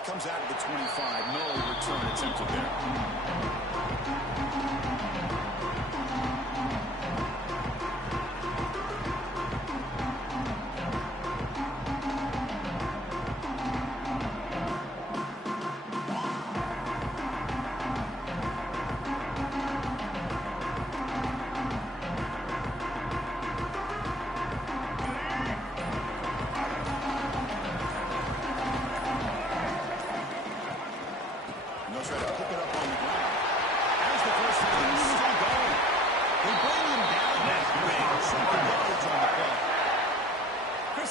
he comes out of the 25. No return attempted there.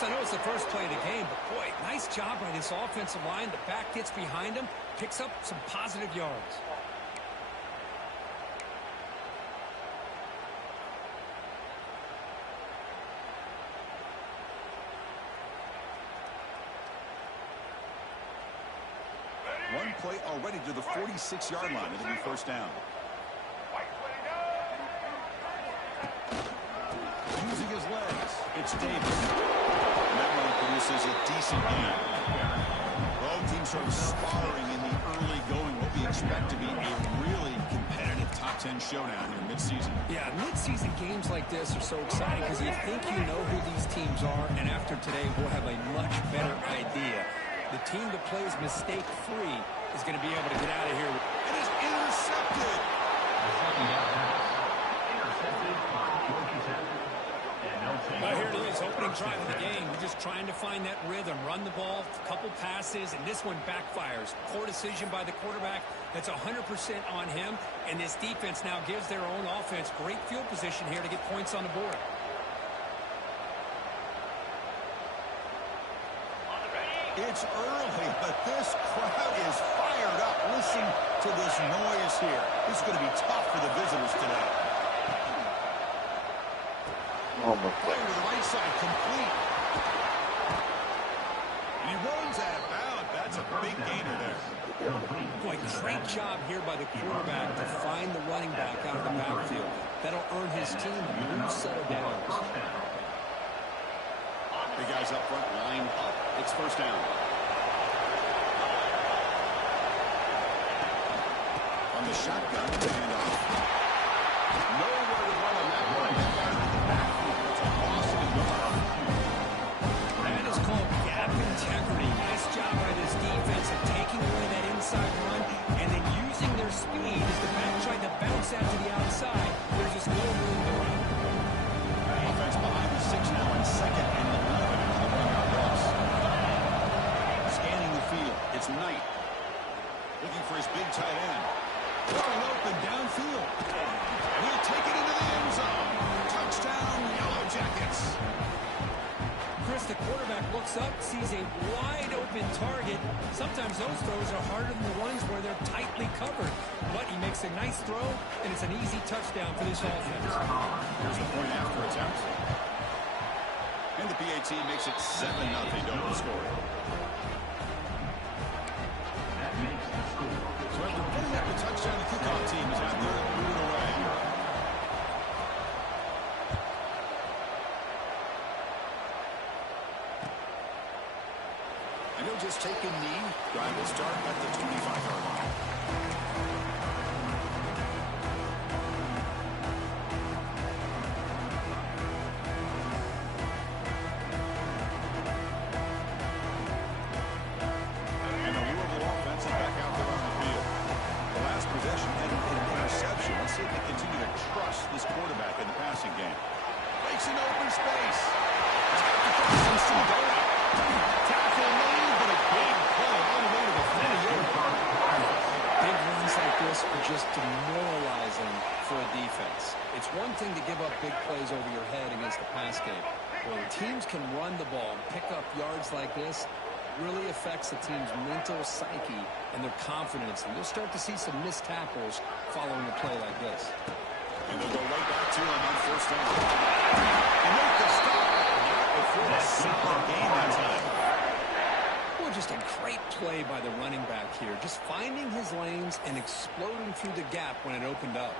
I know it's the first play of the game, but boy, nice job by this offensive line. The back gets behind him, picks up some positive yards. One play already to the 46-yard line. It'll be first down. Using his legs, it's Davis. And that one produces a decent game. Both teams sort of sparring in the early going. What we expect to be a really competitive top 10 showdown here mid-season. Yeah, mid-season games like this are so exciting because you think you know who these teams are, and after today we'll have a much better idea. The team that plays mistake-free is going to be able to get out of here. It is intercepted. Well, here it is, opening drive of the game. We're just trying to find that rhythm, run the ball, a couple passes, and this one backfires. Poor decision by the quarterback. That's 100% on him, and this defense now gives their own offense great field position here to get points on the board. It's early, but this crowd is fired up. Listen to this noise here. This is going to be tough for the visitors today. Play to the right side, complete. And he runs out of bounds. That's a big gainer there. Boy, great job here by the quarterback to find the running back out of the backfield. That'll earn his team a new set of downs. The guys up front line up. It's first down. On the shotgun, handoff. Nowhere to run on that one. It's a loss in the yard. That is called gap integrity. Nice job by this defense of taking away that inside run and then using their speed as the back tried to bounce out to the outside. There's just no room to run. Offense behind the 6 now in second and 11. Scanning the field. It's Knight. Looking for his big tight end. Going open downfield. And he'll take it into the end zone. Touchdown, Yellow Jackets. Chris, the quarterback looks up, sees a wide open target. Sometimes those throws are harder than the ones where they're tightly covered. But he makes a nice throw, and it's an easy touchdown for this offense. Here's the point after attempt. And the PAT makes it 7-0 double score. So after putting up the touchdown, the kickoff team is out there moving away. And he'll just take a knee. Drive will start at the 25-yard line. Just demoralizing for a defense. It's one thing to give up big plays over your head against the pass game. When teams can run the ball and pick up yards like this, it really affects the team's mental psyche and their confidence. And you'll start to see some missed tackles following a play like this. And they'll go right back to him on first down. And make the stop. Not before a solid game that time. Just a great play by the running back here. Just finding his lanes and exploding through the gap when it opened up.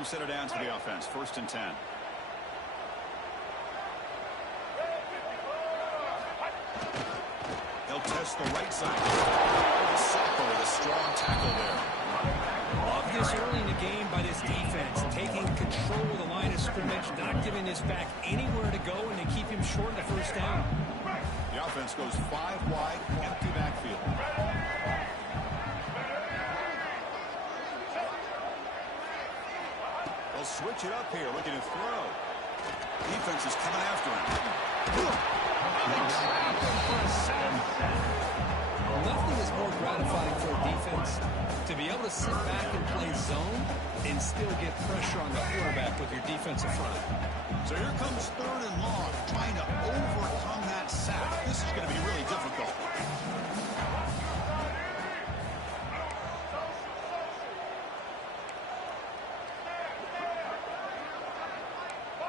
Two set of downs for the offense. 1st and 10. They'll test the right side. Sacco with a strong tackle there. Love this early in the game by this defense, taking control of the line of scrimmage, not giving this back anywhere to go, and they keep him short of the 1st down. The offense goes 5 wide, empty backfield. They'll switch it up here, looking to throw. Defense is coming after him. Nothing is more gratifying for a defense to be able to sit back and play zone and still get pressure on the quarterback with your defensive front. So here comes 3rd and long, trying to overcome that sack. This is going to be really difficult.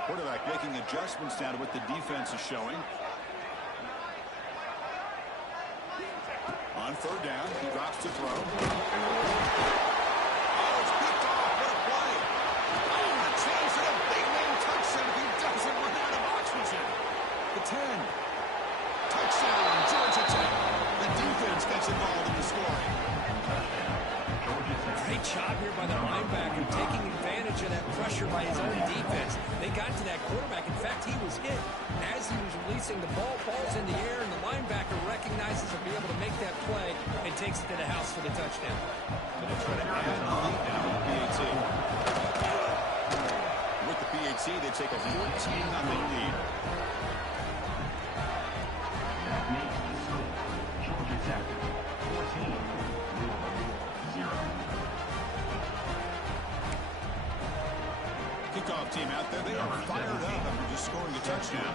Quarterback making adjustments down to what the defense is showing. On 3rd down, he drops to throw. Oh, it's picked off. What a play. Oh, a chance at a big man touchdown if he doesn't run out of oxygen. The 10. Touchdown, Georgia Tech. The defense gets involved in the scoring. Great job here by the linebacker, taking advantage of that pressure by his own defense. They got to that quarterback. In fact, he was hit as he was releasing the ball. Ball's in the air, and the linebacker recognizes he'll be able to make that play and takes it to the house for the touchdown. Going to try to add the lead now with the PAT. With the PAT, they take a 14-0 lead. Georgia Tech 14, Louisville 0. Kickoff team out there. They are fired up after just scoring a touchdown.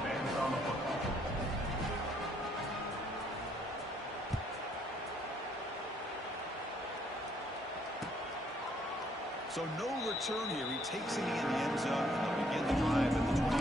So no return here. He takes it in the end zone. They'll begin the drive at the 25.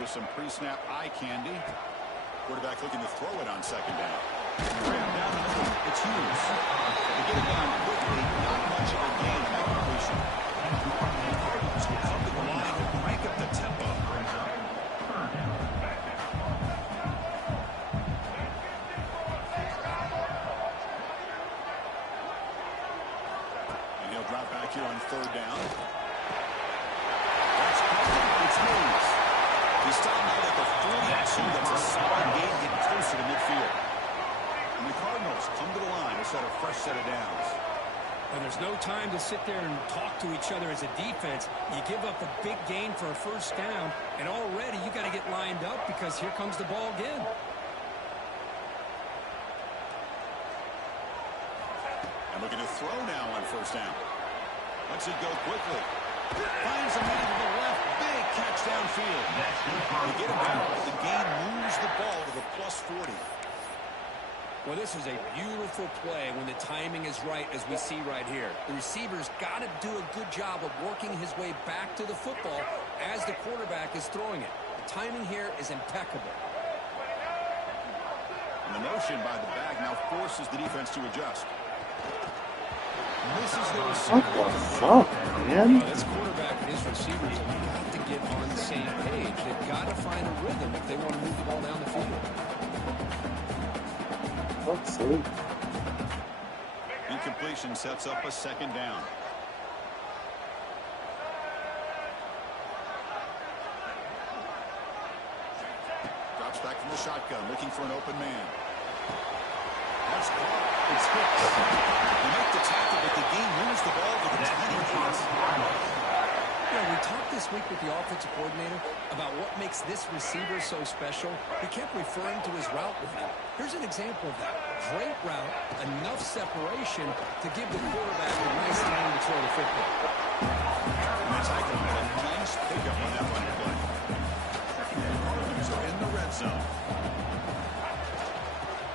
With some pre-snap eye candy. Quarterback looking to throw it on 2nd down. Down the middle. It's Hughes. They get it down quickly. Not much of a gain in that completion. Cardinals come to the line and crank up the tempo. And he'll drop back here on 3rd down. That's covered. It's Hughes. He's stopped out at the 42. That's a solid gain, getting closer to midfield. And the Cardinals come to the line to set a fresh set of downs. And there's no time to sit there and talk to each other as a defense. You give up a big gain for a 1st down, and already you got to get lined up because here comes the ball again. And looking to throw now on 1st down. Lets it go quickly. Finds a man to the left. Big catch downfield. They get it back. The gain moves the ball to the +40. Well, this is a beautiful play when the timing is right, as we see right here. The receiver's got to do a good job of working his way back to the football as the quarterback is throwing it. The timing here is impeccable. And the motion by the back now forces the defense to adjust. Misses the receiver. What the fuck, man? This quarterback and his receivers have got to get on the same page. They've got to find a rhythm if they want to move the ball down the field. Fuck's sake. Incompletion sets up a 2nd down. Drops back from the shotgun, looking for an open man. That's caught. It's fixed. They make the tackle, but the game moves the ball to the 20. Yeah, we talked this week with the offensive coordinator about what makes this receiver so special. He kept referring to his route running. Here's an example of that. Great route, enough separation to give the quarterback a nice time to throw the football. And that's Eichel with a nice pickup on that running play. Cardinals are in the red zone.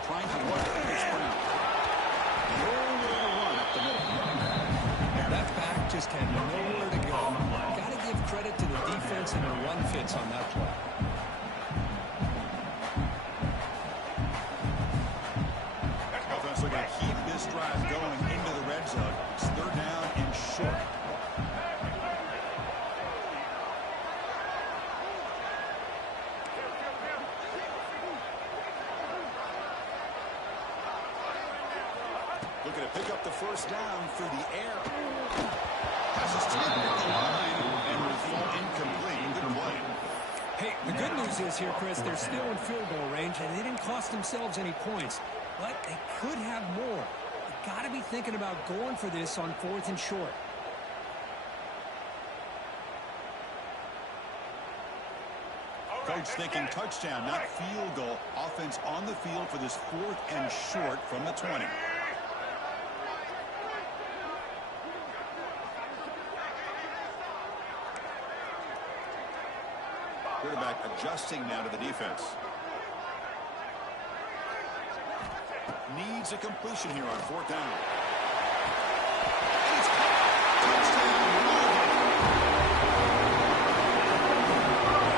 Trying to run Chris Brown. Nowhere to run up the middle. That back just had nowhere to go. Got to give credit to the defense and the run fits on that play. Offense looking to keep this drive going into the red zone. It's third down and short. Looking to pick up the first down through the air. Passes tipped at the line and will fall incomplete. Good play. Hey, the good news is here, Chris, they're still in field goal range, and they didn't cost themselves any points. But they could have more. You've got to be thinking about going for this on 4th and short. Coach thinking touchdown, not field goal. Offense on the field for this 4th and short from the 20. Quarterback adjusting now to the defense. Needs a completion here on 4th down. And it's caught. Touchdown.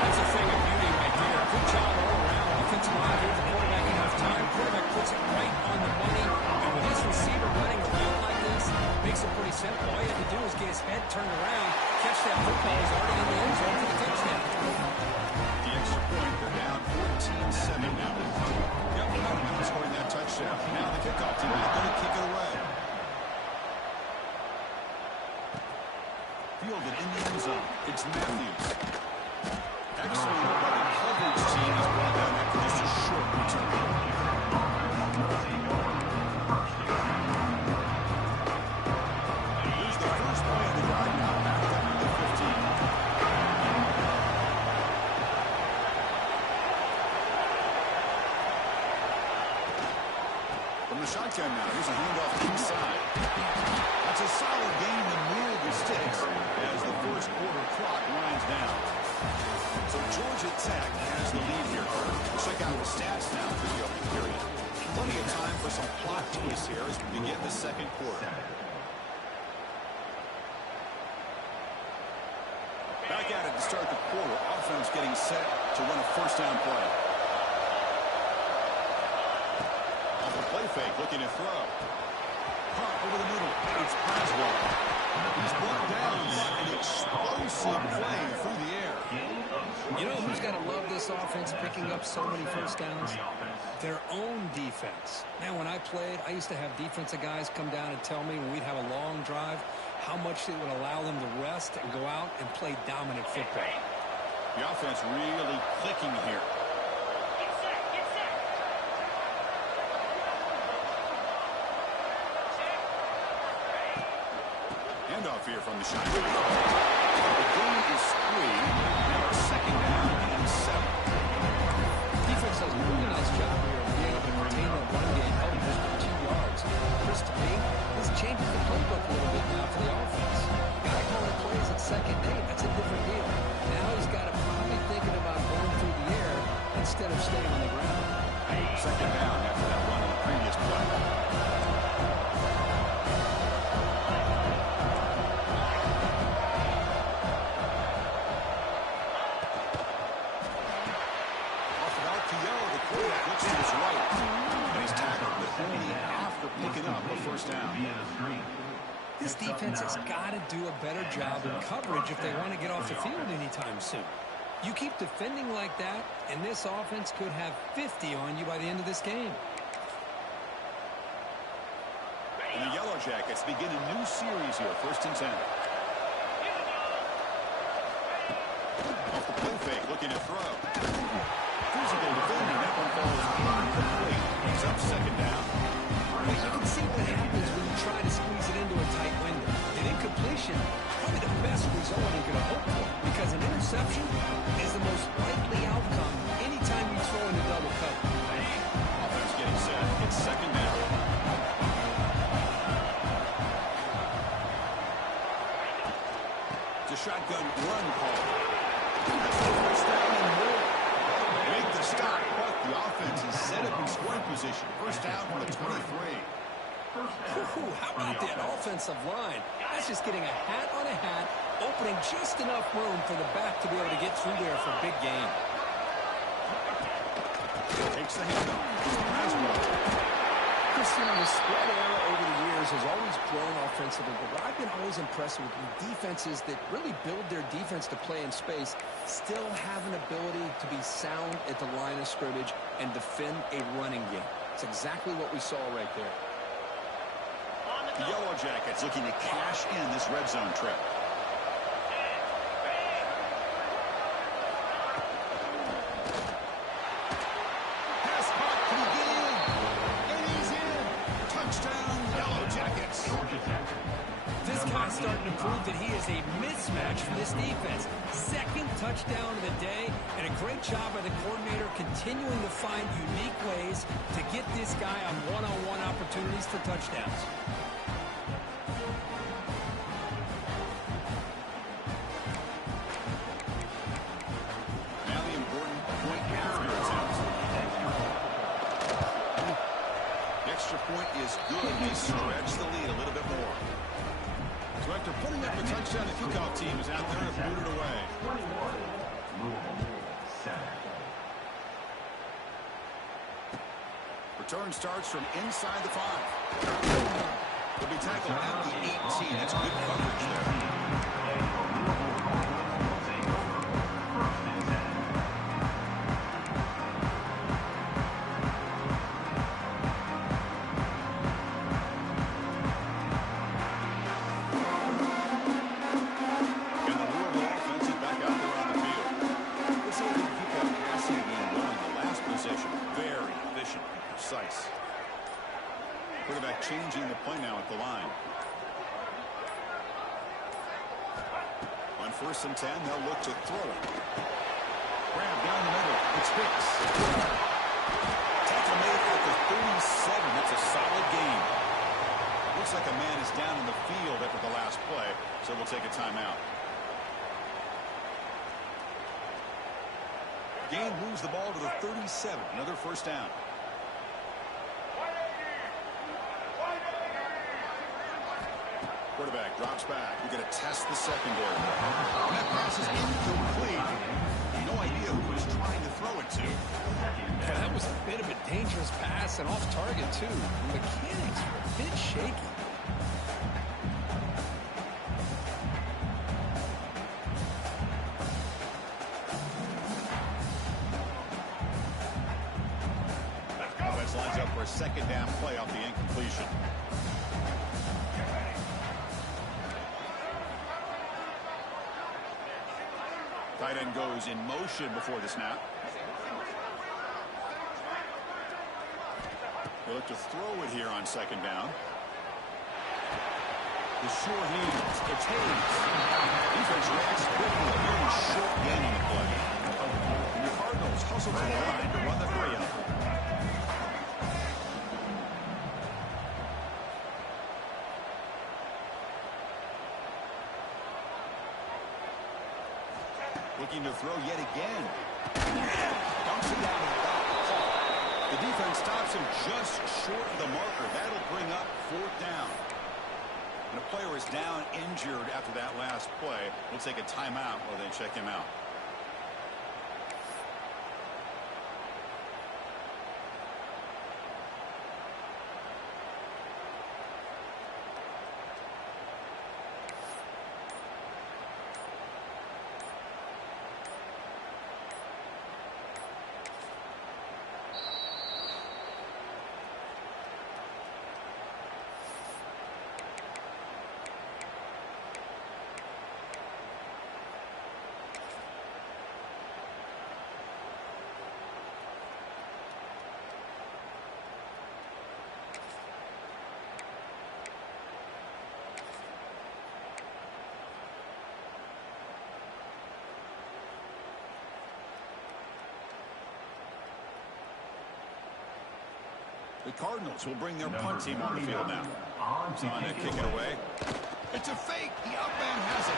That's a thing of beauty right there. Good job all around. Offensive line gave the quarterback enough time. Quarterback puts it right on the money. And with his receiver running around like this, makes it pretty simple. All you have to do is get his head turned around, catch that football. He's already in the end zone for the touchdown. The extra point, they're down 14-7 now. Yep, not scoring that touchdown. Now the kickoff team not going to kick it away. Fielded in the end zone. It's Matthews. Excellent work by the coverage team has brought down that for just a short return. Here's the first play of the drive now back down to 15. From the shotgun now, here's a handoff inside. That's a solid game to move the sticks as the first quarter clock winds down. So Georgia Tech has the lead here. Check out the stats now through the opening period. Plenty of time for some plot twists here as we begin the second quarter. Back at it to start the quarter. Offense getting set to run a first down play. Off the play fake, looking to throw. Caught over the middle. It's Paswell. He's brought down by an explosive play through the air. You know who's got to love this offense picking up so many first downs? Their own defense. Man, when I played, I used to have defensive guys come down and tell me when we'd have a long drive how much it would allow them to rest and go out and play dominant football. The offense really clicking here. Handoff here from the shotgun. The game is squeezed. Now it's second down and 7. Defense does a really nice job here of being able to retain that run game, held just for 2 yards. Chris, to me, this changes the playbook a little bit now for the offense. Guy calling plays at second and 8, that's a different deal. Now he's got to probably thinking about going through the air instead of staying on the ground. Second down after that run on the previous play. This defense has got to do a better job in coverage if they want to get off the field anytime soon. You keep defending like that, and this offense could have 50 on you by the end of this game. And the Yellow Jackets begin a new series here, 1st and 10. Off the play fake, looking to throw. Physical defending. That one falls incomplete. He's up second down. Well, you can see what happens when you try to squeeze it into a tight window. An incompletion, probably the best result you can hope for, because an interception is the most likely outcome anytime you throw into double cover. Offense getting set. It's second down. It's a shotgun run call. That's the first down and more. Make the stop, but the offense is set up in scoring position. First down from the 23. Ooh, how about that offensive line? That's just getting a hat on a hat, opening just enough room for the back to be able to get through there for a big gain. Takes the handoff. Christian, the spread era over the years has always grown offensively, but what I've been always impressed with defenses that really build their defense to play in space still have an ability to be sound at the line of scrimmage and defend a running game. It's exactly what we saw right there. The Yellow Jackets looking to cash in this red zone trip. Pass caught. Can he get in? And he's in. Touchdown, Yellow Jackets. This guy's starting to prove that he is a mismatch for this defense. Second touchdown of the day, and a great job by the coordinator continuing to find unique ways to get this guy on one-on-one opportunities for touchdowns. Now the important point after attempt. The extra point is good to stretch the lead a little bit more. So after putting up a touchdown, the kickoff team is out there to boot it away. 21, Louisville, 7. Return starts from inside the 5. He'll be tackled at the 18. That's good coverage there. Quarterback changing the play now at the line. On 1st and 10, they'll look to throw it. Grab down the middle. It's Hicks. Tackle made at the 37. That's a solid gain. Looks like a man is down in the field after the last play, so we'll take a timeout. Gain moves the ball to the 37. Another first down. Quarterback drops back. We're going to test the secondary. And that pass is incomplete. No idea who he's trying to throw it to. Yeah, that was a bit of a dangerous pass and off target, too. The mechanics were a bit shaky. Offense lines up for a second down play off the incompletion. Tight end goes in motion before the snap. They look to throw it here on second down. The short hands. It's Hayes. Defense reacts quickly. A very short gain on the play. And the Cardinals hustle to the line to run the three up. Looking to throw yet again. Dumps it down to the back. The defense stops him just short of the marker. That'll bring up 4th down. And a player is down injured after that last play. We'll take a timeout while they check him out. The Cardinals will bring their punt team on the field now. It's on to kick it away. It's a fake. The up man has it.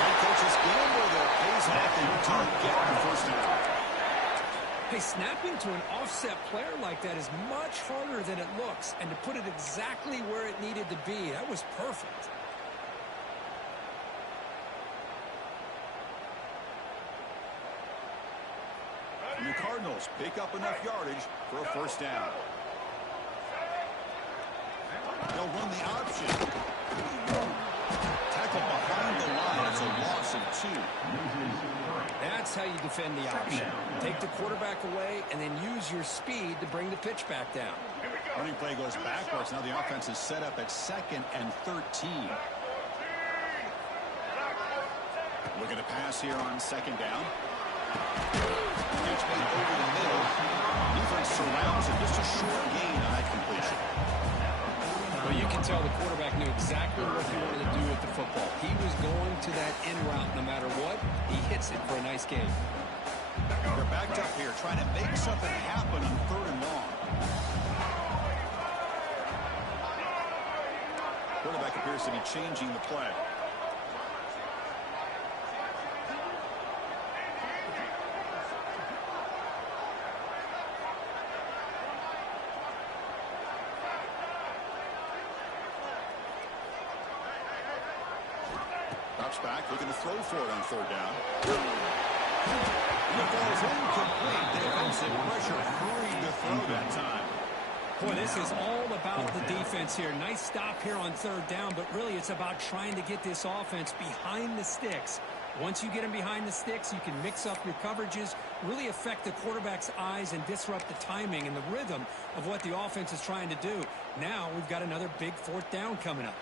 Head coach's gamble there pays off. They do get the first down. Hey, snapping to an offset player like that is much harder than it looks. And to put it exactly where it needed to be, that was perfect. And the Cardinals pick up enough yardage for a first down. They'll run the option. Tackle behind the line. It's a loss of 2. That's how you defend the option. Take the quarterback away and then use your speed to bring the pitch back down. Running play goes backwards. Now the offense is set up at 2nd and 13. Look at the pass here on 2nd down. Catch made over the middle. Defense surrounds it. Just a short gain on that completion. Well, you can tell the quarterback knew exactly what he wanted to do with the football. He was going to that in route no matter what. He hits it for a nice gain. They're backed up here trying to make something happen on 3rd and long. Quarterback appears to be changing the play. Drops back, looking to throw for it on 3rd down. The ball's incomplete. Defensive pressure hurried to throw that time. Boy, this is all about the defense here. Nice stop here on 3rd down, but really it's about trying to get this offense behind the sticks. Once you get them behind the sticks, you can mix up your coverages, really affect the quarterback's eyes and disrupt the timing and the rhythm of what the offense is trying to do. Now we've got another big 4th down coming up.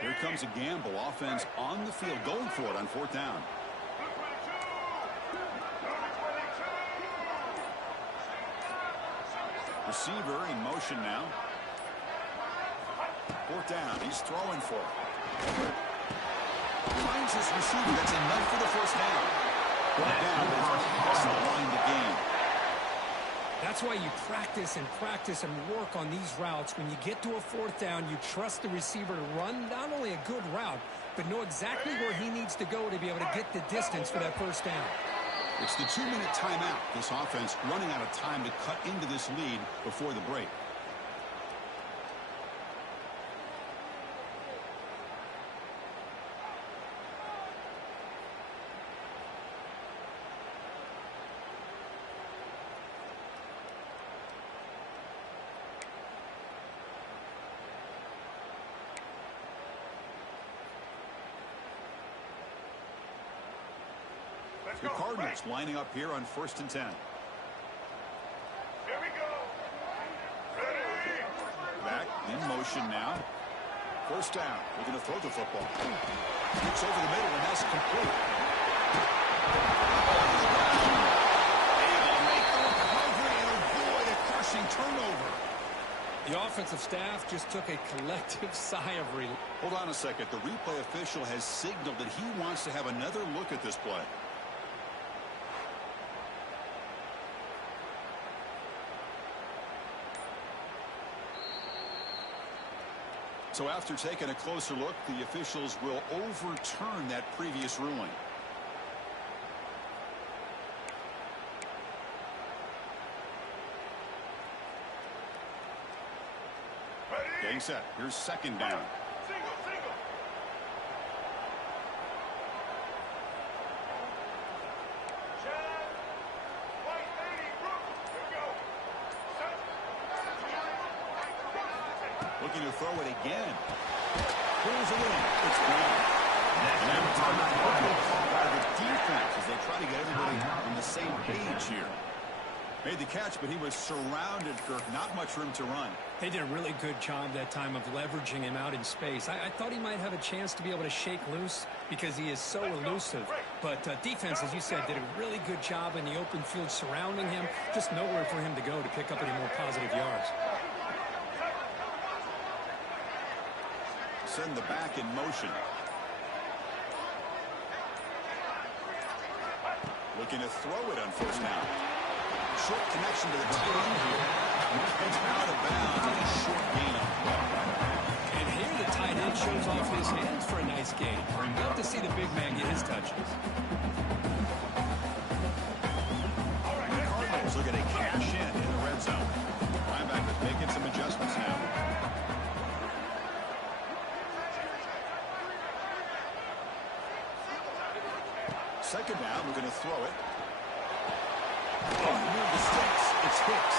Here comes a gamble. Offense on the field going for it on 4th down. Receiver in motion now. 4th down. He's throwing for it. Finds his receiver. That's enough for the first down. Brought down, but it's past the line to gain. That's why you practice and work on these routes. When you get to a 4th down, you trust the receiver to run not only a good route, but know exactly where he needs to go to be able to get the distance for that first down. It's the 2-minute timeout. This offense running out of time to cut into this lead before the break. The Cardinals lining up here on 1st and 10. Here we go. Ready. Back in motion now. 1st down. We're going to throw the football. Looks over the middle, and that's complete. Able to make the recovery and avoid a crushing turnover. The offensive staff just took a collective sigh of relief. Hold on a second. The replay official has signaled that he wants to have another look at this play. So after taking a closer look, the officials will overturn that previous ruling. Getting set. Here's 2nd down. Single. Chad. White 80. Brooke. Here we go. Set. Looking to throw it again. Pulls it in. It's gone. And now it's on the defense as they try to get everybody on the same page here. Made the catch, but he was surrounded, Kirk. Not much room to run. They did a really good job that time of leveraging him out in space. I thought he might have a chance to be able to shake loose because he is so elusive. But defense, as you said, did a really good job in the open field surrounding him. Just nowhere for him to go to pick up any more positive yards. Send the back in motion. Looking to throw it on first down. Short connection to the tight end here. It's out of bounds and a short gain on the play. And here the tight end shows off his hands for a nice gain. Love to see the big man get his touches. The Cardinals looking to cash in the red zone. Linebackers making some adjustments now. Second down, we're going to throw it. Oh, near the sticks. It's Hicks.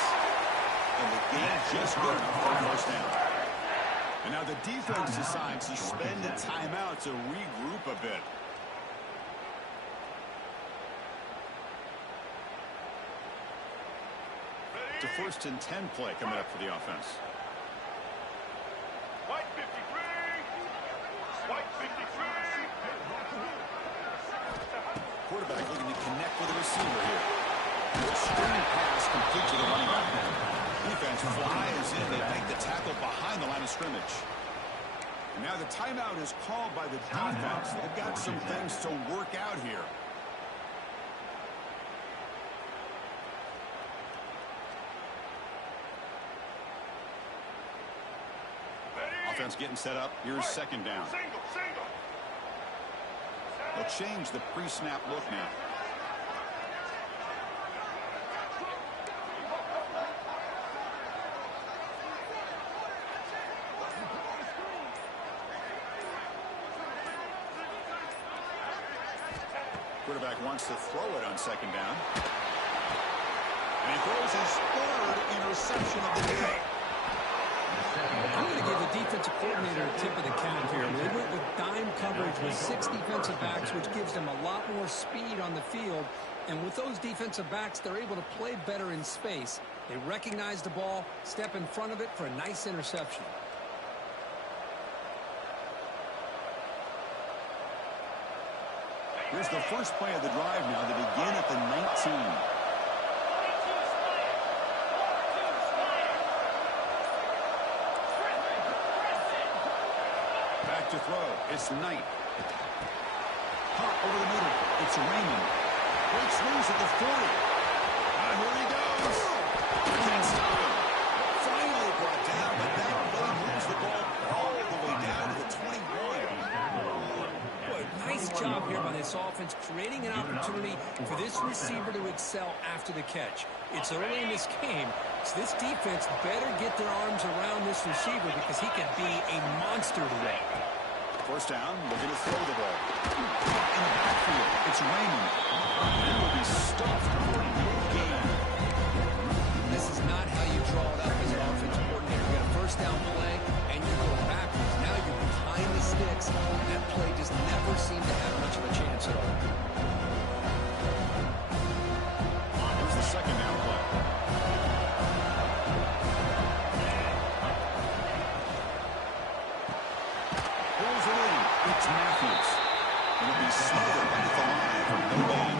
And the gain just good enough for a first down. And now the defense decides to spend a timeout to regroup a bit. It's a 1st and 10 play coming up for the offense. White 53. White 53. Quarterback looking to connect with the receiver here. Screen pass complete to the running back. Defense flies in. They make the tackle behind the line of scrimmage. And now the timeout is called by the defense. They've got some things to work out here. Offense getting set up. Here's second down. Single. They'll change the pre-snap look now. Quarterback wants to throw it on second down. And he throws his 3rd interception of the day. I'm going to give the defensive coordinator a tip of the cap here. They went with dime coverage with 6 defensive backs, which gives them a lot more speed on the field. And with those defensive backs, they're able to play better in space. They recognize the ball, step in front of it for a nice interception. Here's the first play of the drive now. They begin at the 19. To throw. It's Knight. Hot over the middle. It's Raymond. Breaks loose at the 40. And here he goes. Can't stop him. Finally brought down, but that play moves the ball all the way down to the 21. Boy, nice job here by this offense, creating an opportunity for this receiver to excel after the catch. It's early in this game, so this defense better get their arms around this receiver because he could be a monster today. First down, looking to throw the ball. In the backfield, it's Raymond. That will be stuffed for no gain. This is not how you draw it up as an offensive coordinator. You got a first down play, and you go backwards. Now you're behind the sticks. That play just never seemed to have much of a chance at all. Here's the second down play. It's Matthews. It'll be smothered at the line for no gain.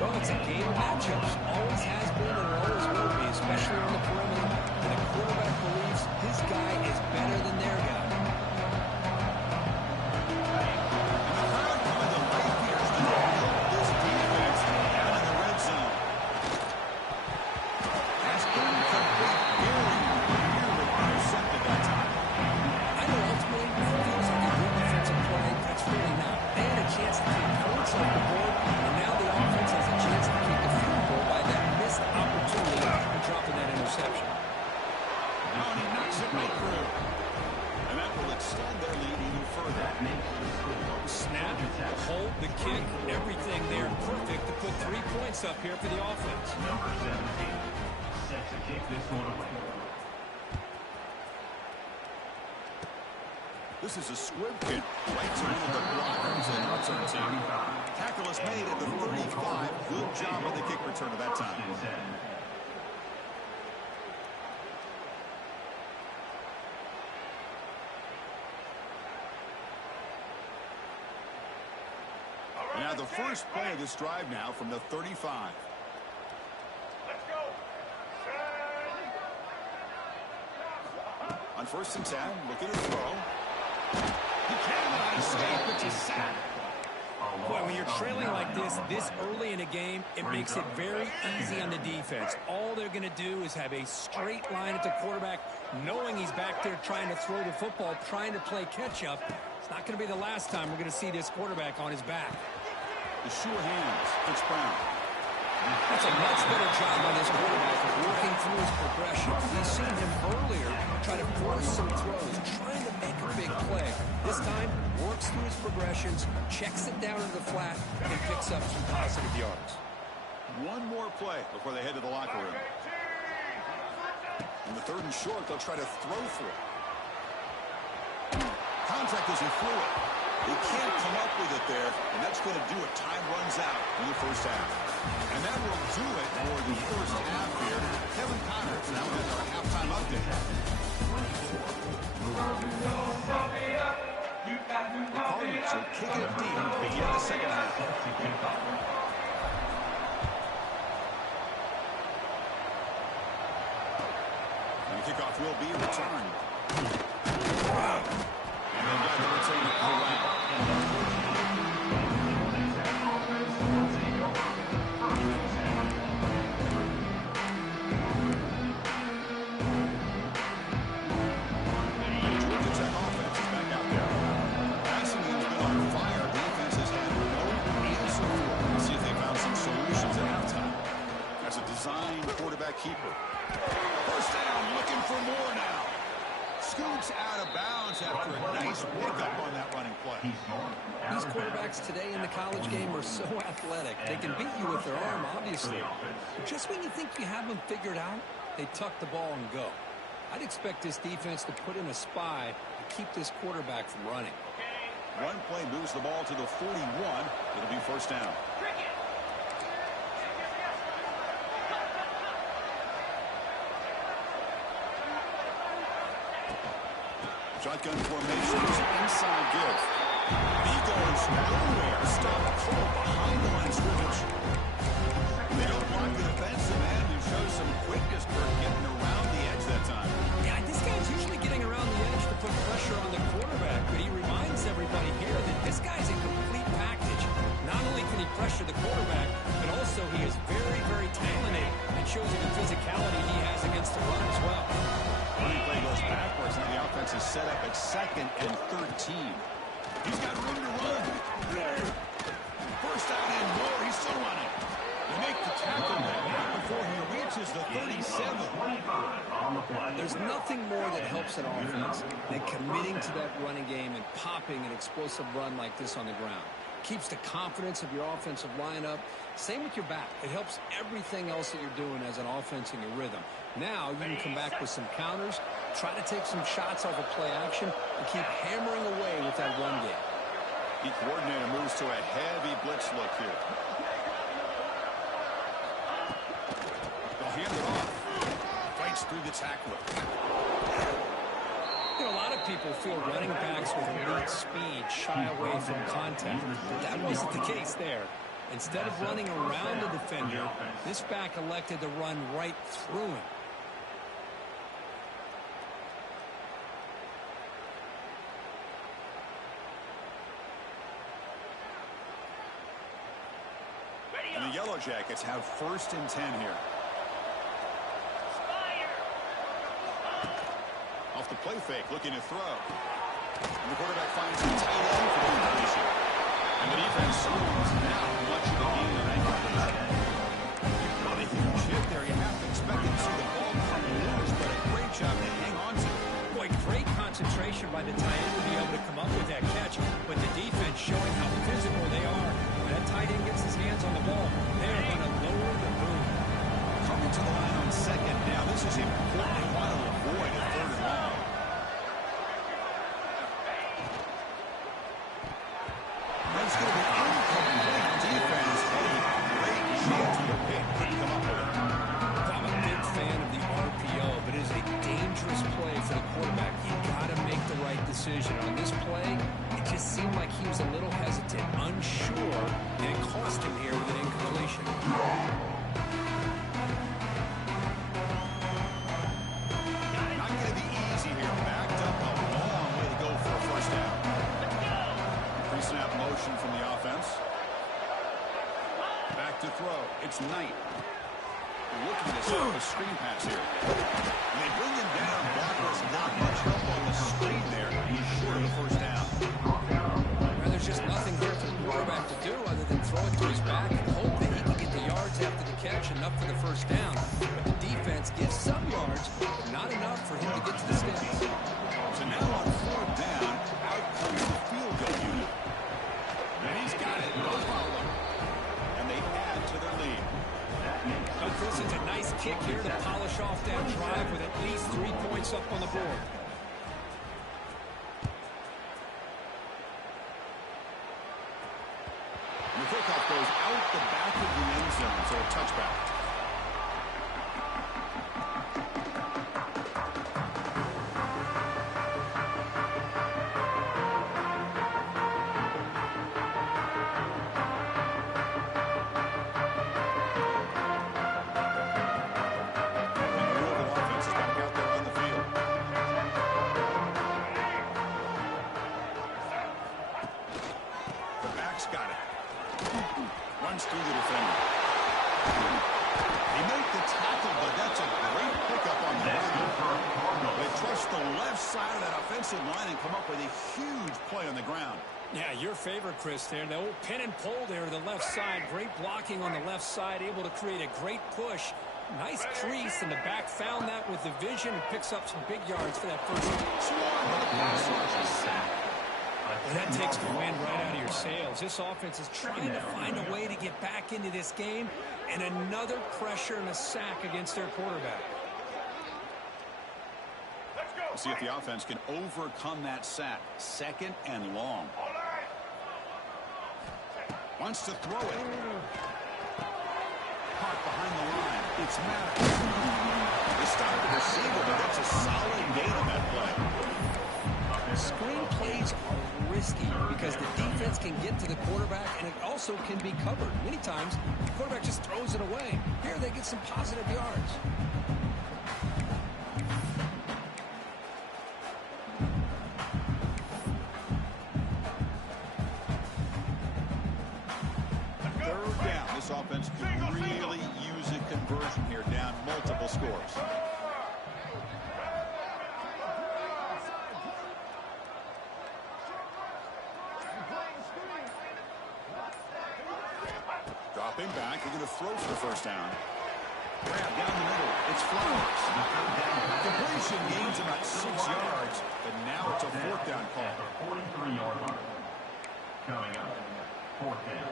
Well, it's a game of matchups. Always has been and always will be, especially on the perimeter. And the quarterback believes his guy is better than their guy. And the crowd coming to life here is going to help this defense down in the red zone. That's incomplete. Nearly intercepted that time. I know ultimately it feels like a good defensive play. That's really not. They had a chance to take points off the board, and now the offense has a chance to kick the field goal by that missed opportunity for dropping that interception. Now he knocks it right through. And that will extend their lead even further. Snap, the hold, the kick, everything there perfect to put 3 points up here for the offense. Number 17, set to kick this one away. This is a squib kick right to one of the blockers and out on team. Tackle is made at the 35. Good job on the kick return at that time. Now the first play of this drive now from the 35. Let's go. On On 1st and 10, looking to throw. He cannot escape, but just sat. Boy, when you're trailing like this early in a game, it makes it very easy on the defense. All they're going to do is have a straight line at the quarterback, knowing he's back there trying to throw the football, trying to play catch-up. It's not going to be the last time we're going to see this quarterback on his back. The sure hands. It's Brown. That's a much better job by this quarterback of working through his progression. We've seen him earlier try to force some throws, trying to make a big play. This time, works through his progressions, checks it down into the flat, and picks up some positive yards. One more play before they head to the locker room. In the 3rd and short, they'll try to throw for it. Contact as he threw it. They can't come up with it there, and that's going to do it. Time runs out in the 1st half. And that will do it for the 1st half here. Kevin Connors now has our halftime update. The Cardinals are kicking it deep to begin the 2nd half. And the kickoff will be returned. And they've got the return around. Keeper. 1st down, looking for more now. Scoots out of bounds after a nice pickup on that running play. These quarterbacks today in the college game are so athletic. They can beat you with their arm, obviously. But just when you think you have them figured out, they tuck the ball and go. I'd expect this defense to put in a spy to keep this quarterback from running. One play moves the ball to the 41. It'll be 1st down. Shotgun formation is inside give. He goes nowhere. Stop throw behind the line of scrimmage. They don't block the defensive end, who shows some quickness for getting around the edge that time. Yeah, this guy's usually getting around the edge to put pressure on the quarterback, but he reminds everybody here that this guy's a complete package. Not only can he pressure the quarterback, but also he is very, very talented and shows you the physicality he has against the run as well. Running play goes backwards, and the offense is set up at 2nd and 13. He's got room to run. 1st down and more. He's still running. They make the tackle not before he reaches the 37. There's nothing more that helps an offense than committing to that running game and popping an explosive run like this on the ground. Keeps the confidence of your offensive lineup. Same with your back. It helps everything else that you're doing as an offense in your rhythm. Now you can come back with some counters, try to take some shots off of play action, and keep hammering away with that run game. The coordinator moves to a heavy blitz look here. They'll hand it off. Fights through the tackler. You know, a lot of people feel running backs with elite speed shy away from contact. But that wasn't the case there. Instead of running around the defender, this back elected to run right through him. And the Yellow Jackets have 1st and 10 here. Off the play fake, looking to throw. And the quarterback finds the tight end for the completion. And the defense solves now much of the game tonight. Well, a huge hit there. You have to expect to see the ball come loose, but a great job to hang on to. Boy, great concentration by the tight end to be able to come up with that catch, but the defense showing how physical they are. When that tight end gets his hands on the ball, they're going to lower the boom. Coming to the line on 2nd now. This is important. They want to avoid a 3rd and long. That's going to be incomplete defense. A great chance for the pick. Couldn't come up with it. I'm a big fan of the RPO, but it is a dangerous play for the quarterback. You got to make the right decision. On this play, it just seemed like he was a little hesitant, unsure, and it cost him here with an incompletion. Not going to be easy here. Back back to throw. It's Knight. Looking to set up a screen pass here. They bring him down. Blocker's not much help on the screen there. He's short of the first down. Well, there's just nothing here for the quarterback to do other than throw it to his back and hope that he can get the yards after the catch, enough for the first down. But the defense gives some yards, but not enough for him to get to the sticks. So now on fourth down, out comes the field goal unit. And he's got it. No problem. And they add to their lead. But Chris, it's a nice kick here to polish off that drive with at least 3 points up on the board. And the kickoff goes out the back of the end zone, so a touchback. Got it. Runs through the defender. He made the tackle, but that's a great pickup on the ground. They trust the left side of that offensive line and come up with a huge play on the ground. Yeah, your favorite, Chris, there. The old pin and pull there to the left side. Great blocking on the left side, able to create a great push. Nice crease, and the back found that with the vision and picks up some big yards for that first one. Swarm with a pass rush sack. And that takes the wind right out of your sails. This offense is trying to find a way to get back into this game, and another pressure and a sack against their quarterback. We'll see if the offense can overcome that sack. Second and long. Wants to throw it. Caught behind the line. It's Maddox. He started the receiver, but that's a solid gain on that play. Screen plays are risky because the defense can get to the quarterback, and it also can be covered. Many times, the quarterback just throws it away. Here, they get some positive yards. Third down. This offense can really use a conversion here, down multiple scores. Dropping back, they're going to throw for the first down. Grab down the middle. It's Flowers. Completion gains about 6 yards, but now it's a fourth down call. 43-yard line. Coming up, fourth down.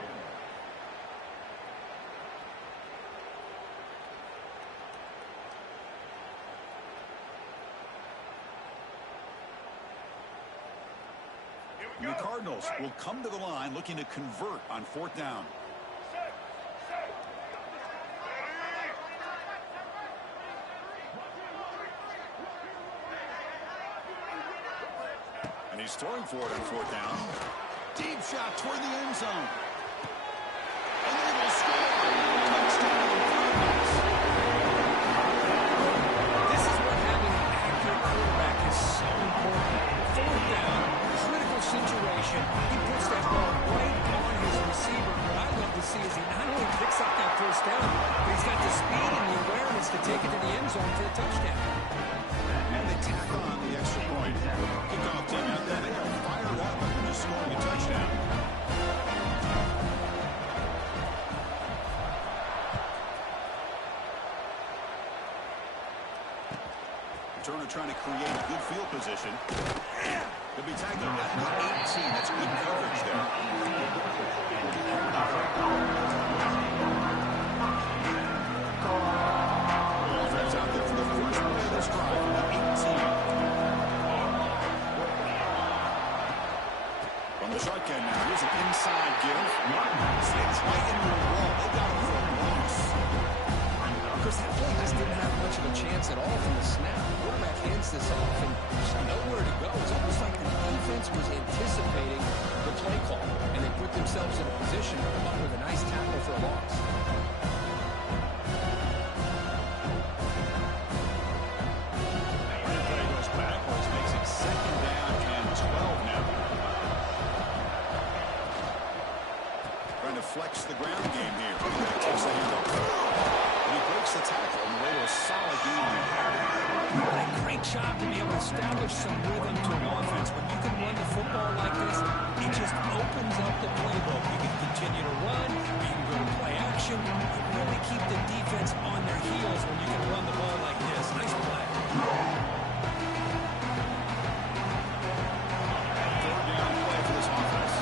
And the Cardinals will come to the line looking to convert on fourth down. And he's throwing for it on fourth down. Deep shot toward the end zone. And they will score. Touchdown. This is what having an accurate quarterback is so important. Fourth down, critical situation. He puts that ball right on his receiver. What I love to see is he not only picks up that first down, but he's got the speed and the awareness to take it to the end zone for a touchdown. And they tack on the extra point. Kickoff team out there, they are fired up after just scoring a touchdown. Turner trying to create good field position. He'll be tackled at the 18. That's good coverage there. Offense out there for the first play of this drive from the 18. From the shotgun now, here's an inside give. Slides right into the wall. They got him for a loss. Because that play just didn't have much of a chance at all from the snap. The quarterback hands this off and there's nowhere to go. It's almost like the defense was anticipating the play call, and they put themselves in a position to come up with a nice tackle for a loss. Play goes backwards, makes it second down and 12 now. Trying to deflects the ground game here. Takes the handoff. And he breaks the tackle on the way to a solid game. What a great job to be able to establish some rhythm to an offense. When you can run the football like this, it just opens up the playbook. You can continue to run, you can go to play action. You really keep the defense on their heels when you can run the ball like this. Nice play. Third down play for this offense.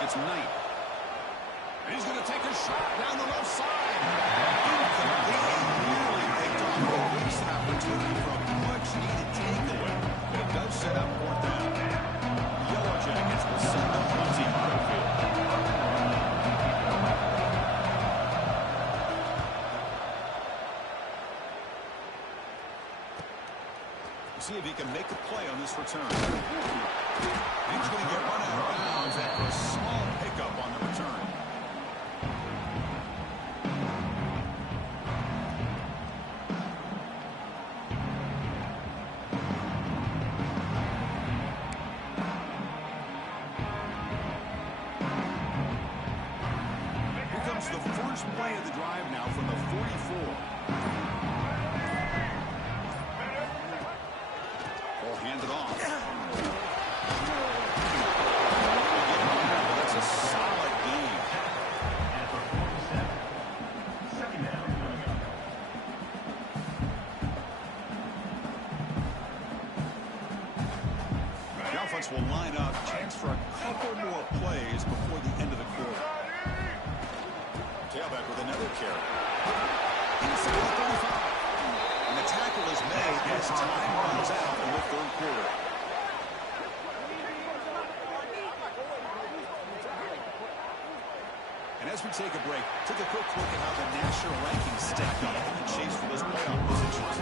It's Knight. And he's going to take a shot down the left side. Incomplete. Nearly picked off. At least an opportunity for a much-needed takeaway. But it does set up fourth down. Yellow Jackets will send the punting to the field. See if he can make a play on this return. He's going to get run out of bounds after a small pickup on the return. Here comes the first play of the drive now from the 44. Ball handed off. That's a solid game. And for 47, second down. The offense will line up. Chance for a couple more plays before the end of the quarter. Tailback with another carry. Inside the 35. And the tackle is made as time runs out in the third quarter. And as we take a break, take a quick look at how the national rankings stack up in the chase for those playoff positions.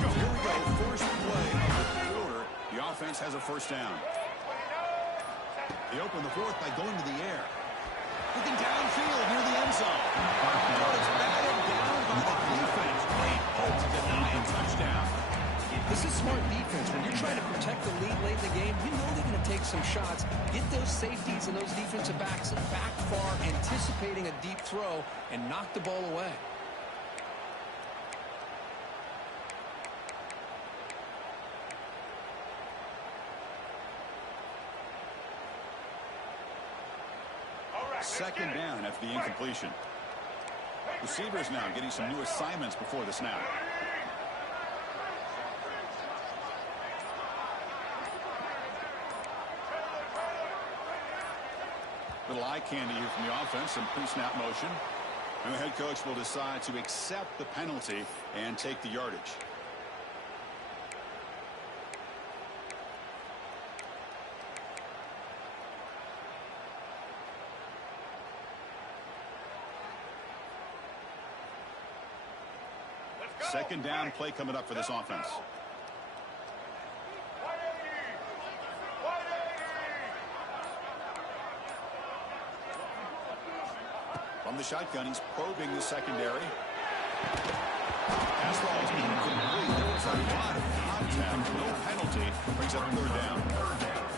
So here we go, first play of the quarter. The offense has a first down. They open the fourth by going to the air. Looking downfield near the end zone. It's batted down by the defense. Great hope to deny a touchdown. This is smart defense. When you're trying to protect the lead late in the game, you know they're going to take some shots. Get those safeties and those defensive backs back far, anticipating a deep throw, and knock the ball away. Second down after the incompletion. Receivers now getting some new assignments before the snap. Little eye candy here from the offense, some pre-snap motion. And the head coach will decide to accept the penalty and take the yardage. Second down play coming up for this offense. From the shotgun, he's probing the secondary. Pass ball is incomplete. There was a lot of contact. No penalty. Brings up third down.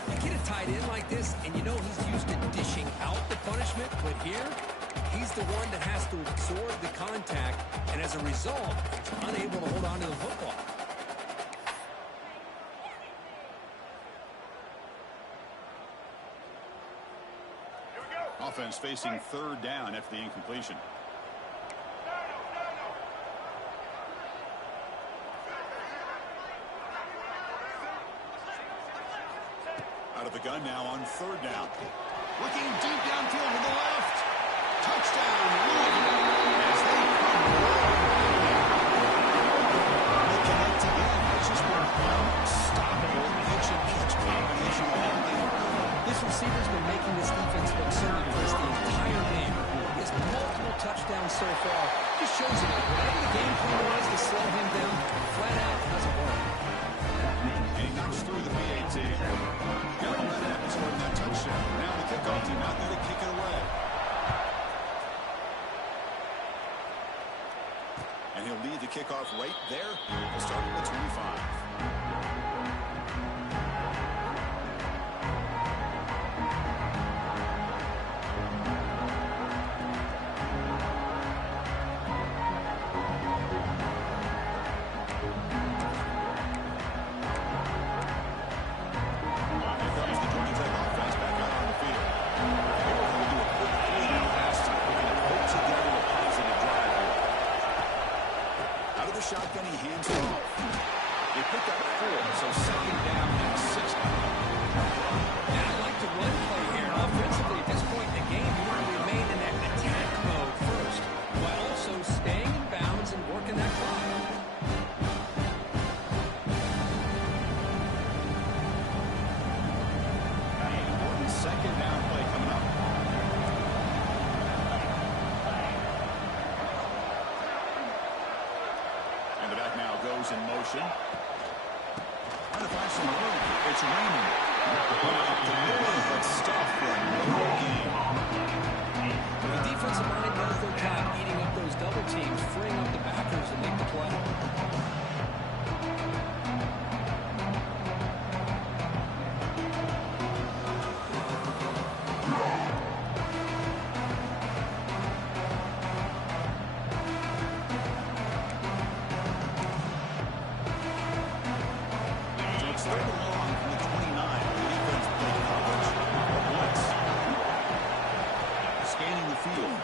You get a tight end like this, and you know he's used to dishing out the punishment, but here, he's the one that has to absorb the contact, and as a result, he's unable to hold on to the football. Offense facing third down after the incompletion. Out of the gun now on third down. Looking deep downfield to the left. Touchdown, Louisville, as they come rolling. They connect again. It's just been unstoppable touchdowns so far. Just shows you that whatever the game plan was to slow him down, flat out doesn't work. And he knocks through the PAT. Got all that happens for that touchdown. Now the kickoff team out there to kick it away. And he'll lead the kickoff right there. We'll start at the 25. Shotgun, he hands it off. They picked up 4, so second down and 6. And I like the run play here. Offensively, at this point in the game, you want to remain in that attack mode first, while also staying in bounds and working that clock. Important second down play coming up. And the back now goes in motion. Trying to find some room. It's Raymond. Up the middle, but stuff for another game. The defensive line does their job eating up those double teams, freeing up the backers to make the play.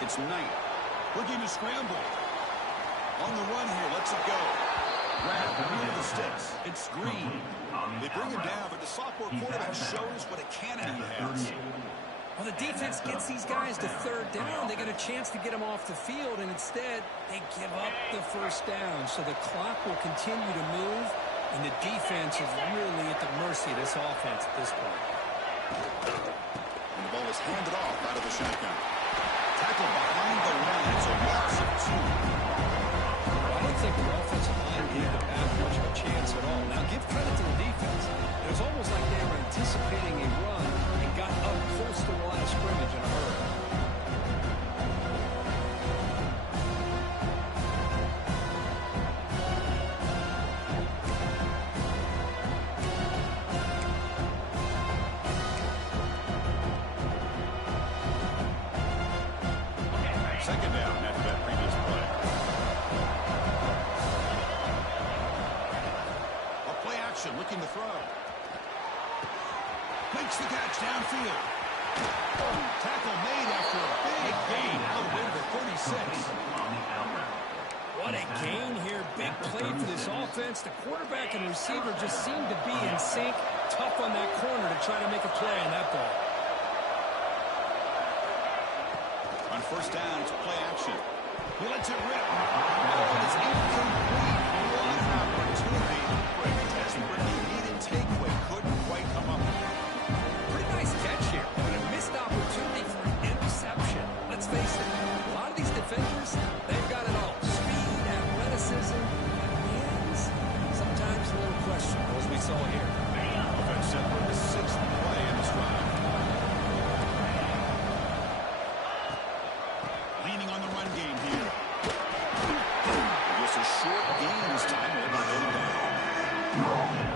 It's Knight. Looking to scramble. On the run here. Lets it go. Grab near the sticks. It's Green. They bring him down, but the sophomore quarterback shows what a cannon he has. Well, the defense gets these guys to third down. They get a chance to get them off the field, and instead, they give up the first down. So the clock will continue to move, and the defense is really at the mercy of this offense at this point. And the ball is handed off out of the shotgun. Tackle behind the line. It's a loss of 2. I don't think the offensive line gave them that much of a chance at all. Now, give credit to the defense. It was almost like they were anticipating a run and got up close to the line of scrimmage in a hurry. Second down after that previous play. A play action, looking to throw. Makes the catch downfield. Tackle made after a big gain out of the 36. What a gain here. Big play for this offense. The quarterback and receiver just seem to be in sync. Tough on that corner to try to make a play on that ball. On first down, it's play action. He lets it rip. Oh, it's incomplete. What an opportunity. But a desperately needed takeaway. Couldn't quite come up. Pretty nice catch here, but a missed opportunity for an interception. Let's face it, a lot of these defenders, they've got it all. Speed, athleticism, hands, sometimes a little questionable, as we saw here. Offense set for the 6th play in this drive. Leaning on the run game here. Just a short gain this time.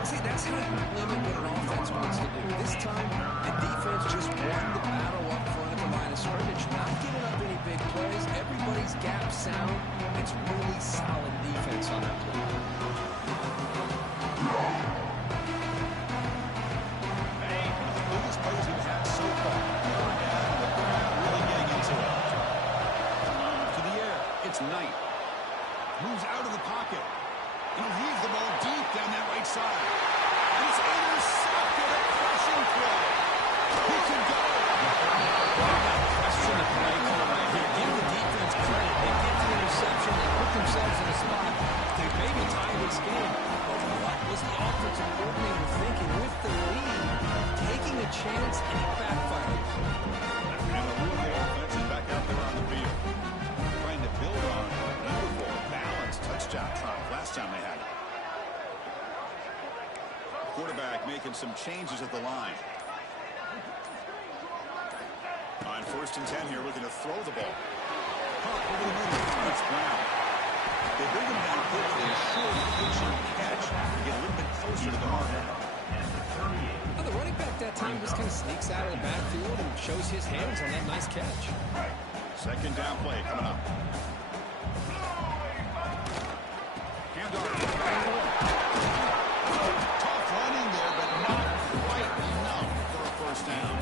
See, that's how you limit what an offense wants to do. This time, the defense just won the battle up front at the line of scrimmage, not giving up any big plays. Everybody's gap sound. It's really solid defense on that play. Hey, one of the biggest plays we've had so far. Really getting into it. To the air, it's Knight. Moves out of the pocket. He'll heave the ball deep down that right side. And it's intercepted. A crushing play. He can go. Question the play call right here. Give the defense credit. They get the interception. They put themselves in a spot to maybe tie this game. But what was the offensive coordinator thinking with the lead? Taking a chance, and it backfires. And the Louisville offense is back out there on the field. quarterback making some changes at the line. On 1st and 10 here, looking to throw the ball. Pop over the middle. It's Brown. They bring him down quickly. A short pitching catch to get a little bit closer to the marker. Well, the running back that time just kind of sneaks out of the backfield and shows his hands on that nice catch. 2nd down play coming up. Tough running there, but not quite enough for a 1st down.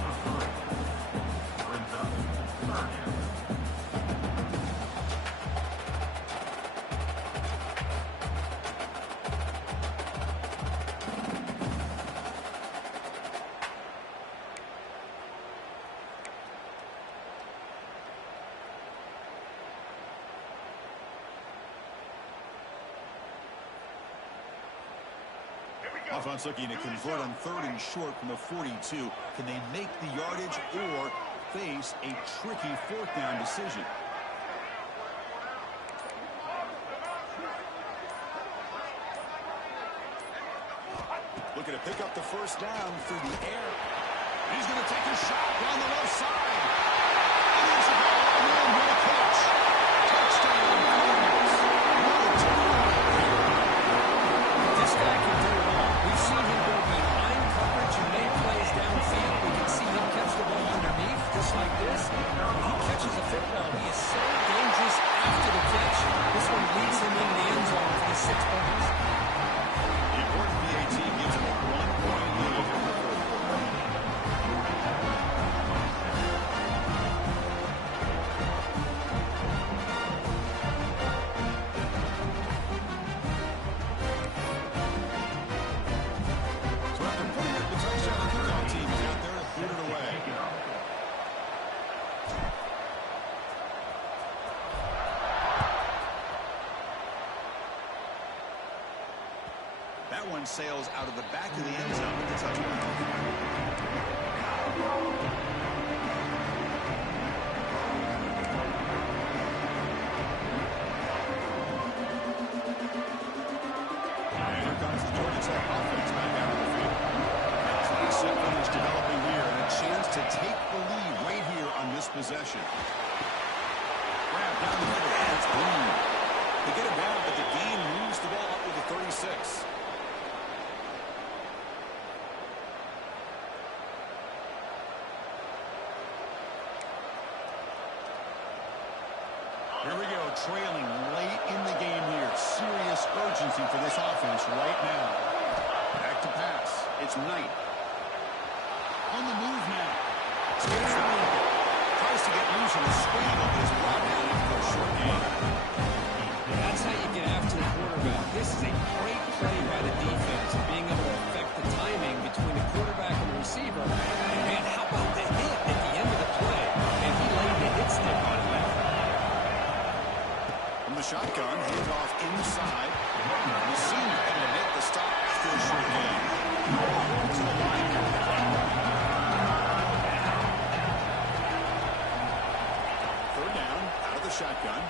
Offense looking to convert on 3rd and short from the 42. Can they make the yardage or face a tricky 4th down decision? Looking to pick up the 1st down through the air. He's going to take a shot down the left side. And there's a ball on with a catch. Touchdown. This guy can do it all. We've seen him go behind coverage and make plays downfield. We can see him catch the ball underneath, just like this. When he catches a football, he is so dangerous after the catch. This one leads him in the end zone for the 6 points. The important PAT gives him a 1-point lead in the 4th quarter. That one sails out of the back of the end zone with the touchdown. And here comes the Georgia Tech offense back out of the field. A classic finish developing here, and a chance to take the lead right here on this possession. Grab down the middle, and it's Boone. They get it down, but the game moves the ball up with the 36. Here we go, trailing late in the game here. Serious urgency for this offense right now. Back to pass. It's Knight. On the move now. Skates the lead. Tries to get loose in the scramble, but is brought down after a short game. That's how you get after the quarterback. This is a great play by the defense, being able to affect the timing between the quarterback and the receiver. And man, how about the hit at the end of the play? And he laid the hit stick on it back. From the shotgun, hands off inside. The senior able to make the stop after a short game. To the line. Third down, out of the shotgun.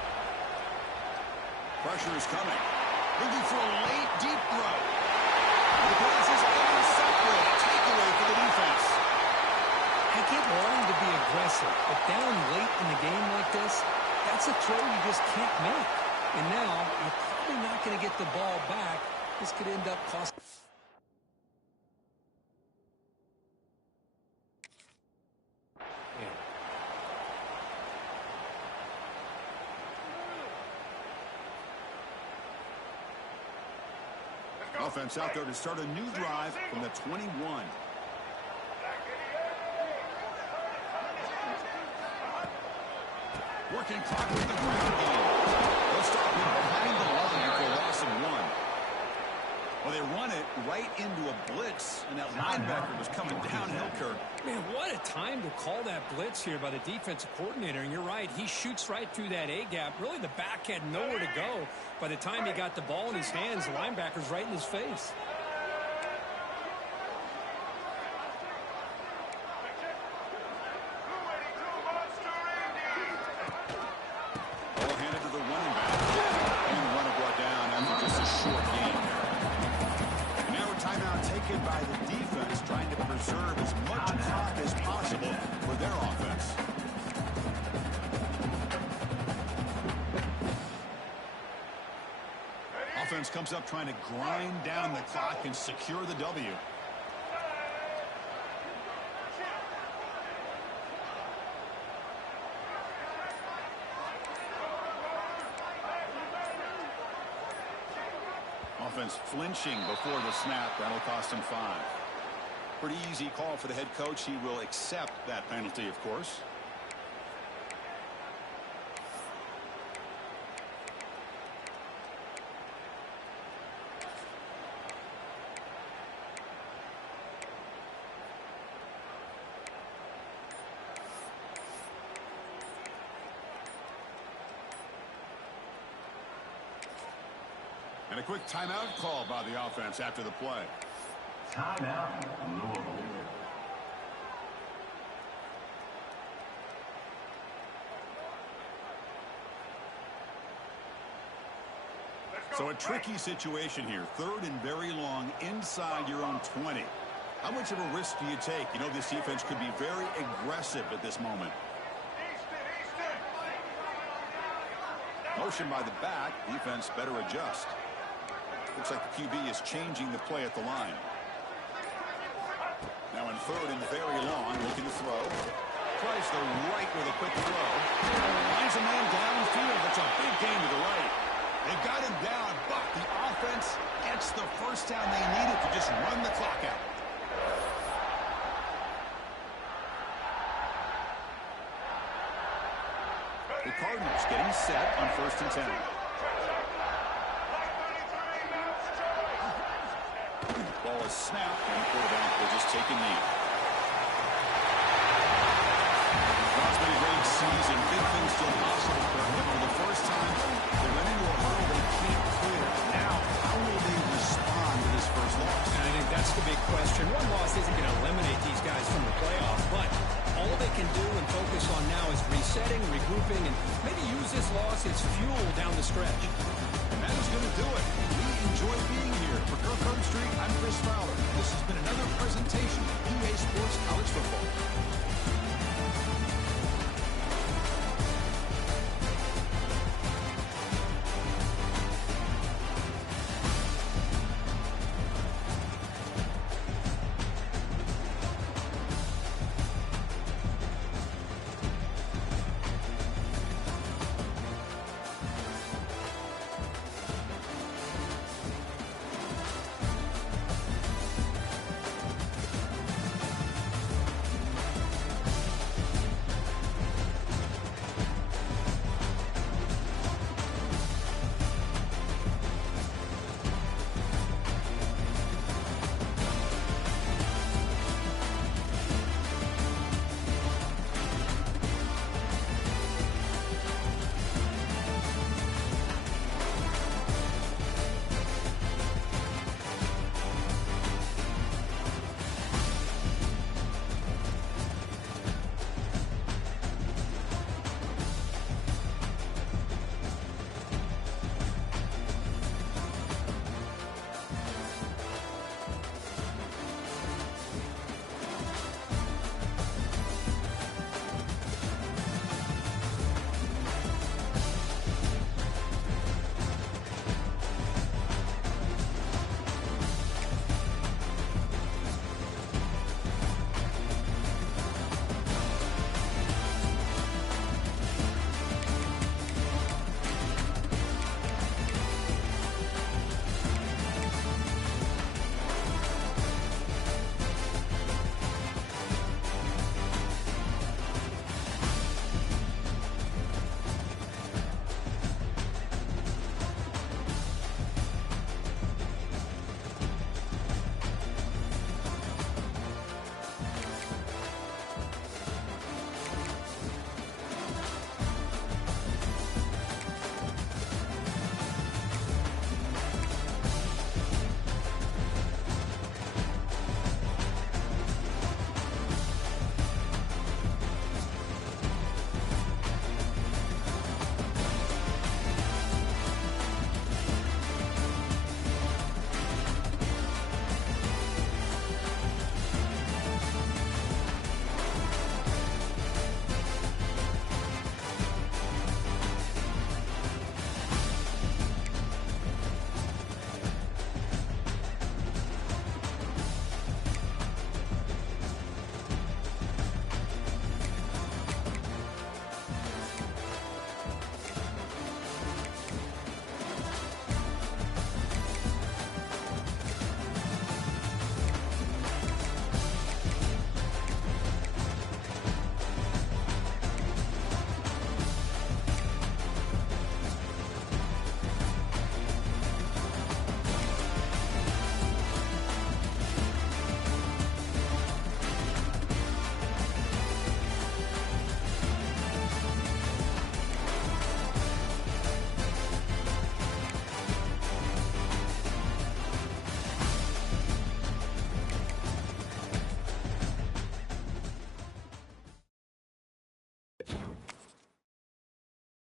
Pressure is coming. Looking for a late, deep throw. The pass is intercepted. Takeaway for the defense. I get wanting to be aggressive, but down late in the game like this, that's a throw you just can't make. And now, you're probably not going to get the ball back. This could end up costing. Offense out there to start a new drive from the 21. Working clock with the ground game. They'll stop him behind the line for a loss of 1. Well, they run it right into a blitz, and that linebacker was coming downhill, Kirk. Man, what a time to call that blitz here by the defensive coordinator. And you're right, he shoots right through that A-gap. Really, the back had nowhere to go. By the time he got the ball in his hands, the linebacker's right in his face. Ball handed to the running back. And the runner brought down after just a short game. And now a timeout taken by defense comes up trying to grind down the clock and secure the W. Offense flinching before the snap. That'll cost him 5. Pretty easy call for the head coach. He will accept that penalty, of course. And a quick timeout call by the offense after the play. Timeout, Louisville. So a tricky situation here. 3rd and very long inside your own 20. How much of a risk do you take? You know, this defense could be very aggressive at this moment. Motion by the back. Defense better adjust. Looks like the QB is changing the play at the line. Now in 3rd and very long, looking to throw. Tries the right with a quick throw. Finds a man downfield. That's a big gain to the right. They got him down, but the offense gets the first down they needed to just run the clock out. The Cardinals getting set on 1st and 10. Ball is snapped, and the quarterback will just take a knee. It's been a great season. Big things still possible for him. For the first time, they went into a hole they can't clear. Now, how will they respond to this first loss? And I think that's the big question. One loss isn't going to eliminate these guys from the playoffs, but all they can do and focus on now is resetting, regrouping, and maybe use this loss as fuel down the stretch. And that is going to do it. We enjoy being here. For Kirk Street, I'm Chris Fowler. This has been another presentation.